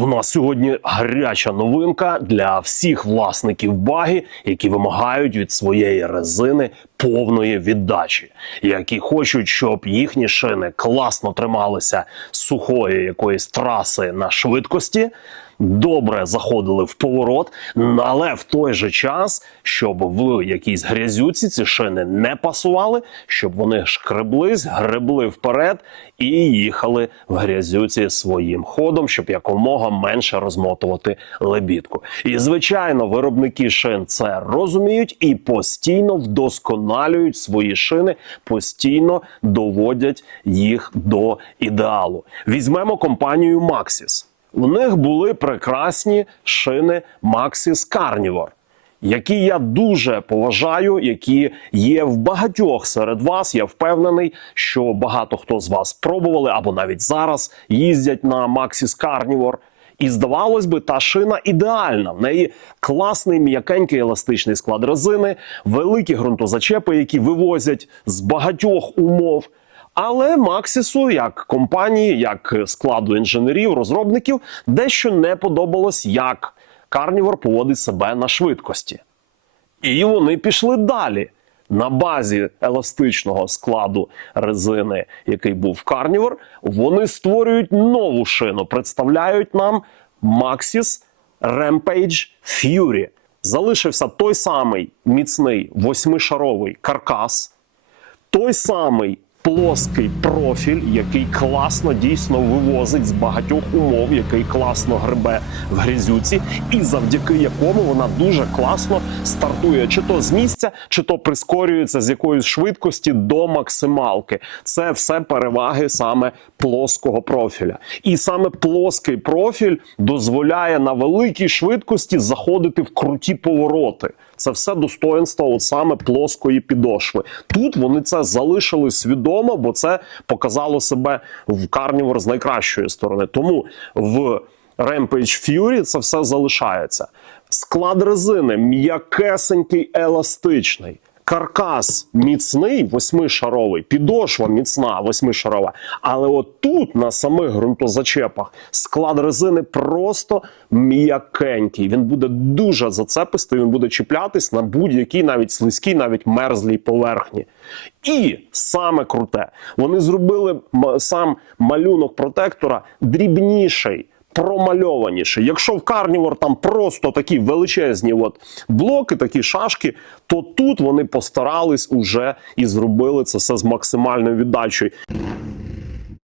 В нас сьогодні гаряча новинка для всіх власників баги, які вимагають від своєї резини повної віддачі, які хочуть, щоб їхні шини класно трималися сухої якоїсь траси на швидкості. Добре заходили в поворот, але в той же час, щоб в якійсь грязюці ці шини не пасували, щоб вони шкреблись, гребли вперед і їхали в грязюці своїм ходом, щоб якомога менше розмотувати лебідку. І звичайно, виробники шин це розуміють і постійно вдосконалюють свої шини, постійно доводять їх до ідеалу. Візьмемо компанію Maxis. У них були прекрасні шини Maxis Carnivore, які я дуже поважаю, які є в багатьох серед вас. Я впевнений, що багато хто з вас пробували або навіть зараз їздять на Maxis Carnivore. І здавалось би, та шина ідеальна. В неї класний м'якенький еластичний склад резини, великі ґрунтозачепи, які вивозять з багатьох умов. Але Максису, як компанії, як складу інженерів, розробників, дещо не подобалось, як Carnivore поводить себе на швидкості. І вони пішли далі. На базі еластичного складу резини, який був Carnivore, вони створюють нову шину, представляють нам Maxis Rampage Fury. Залишився той самий міцний восьмишаровий каркас, той самий плоский профіль, який класно дійсно вивозить з багатьох умов, який класно гребе в грязюці, і завдяки якому вона дуже класно стартує, чи то з місця, чи то прискорюється з якоїсь швидкості до максималки. Це все переваги саме плоского профіля. І саме плоский профіль дозволяє на великій швидкості заходити в круті повороти. Це все достоинство от саме плоскої підошви. Тут вони це залишили свідомо, бо це показало себе в Carnivore з найкращої сторони. Тому в Rampage Fury це все залишається. Склад резини м'якесенький, еластичний. Каркас міцний, восьмишаровий, підошва міцна, восьмишарова. Але от тут, на самих ґрунтозачепах, склад резини просто м'якенький. Він буде дуже зацепистий, він буде чіплятись на будь-якій, навіть слизькій, навіть мерзлій поверхні. І саме круте, вони зробили сам малюнок протектора дрібніший. Промальованіше. Якщо в Carnivore там просто такі величезні от блоки, такі шашки, то тут вони постарались уже і зробили це все з максимальною віддачею.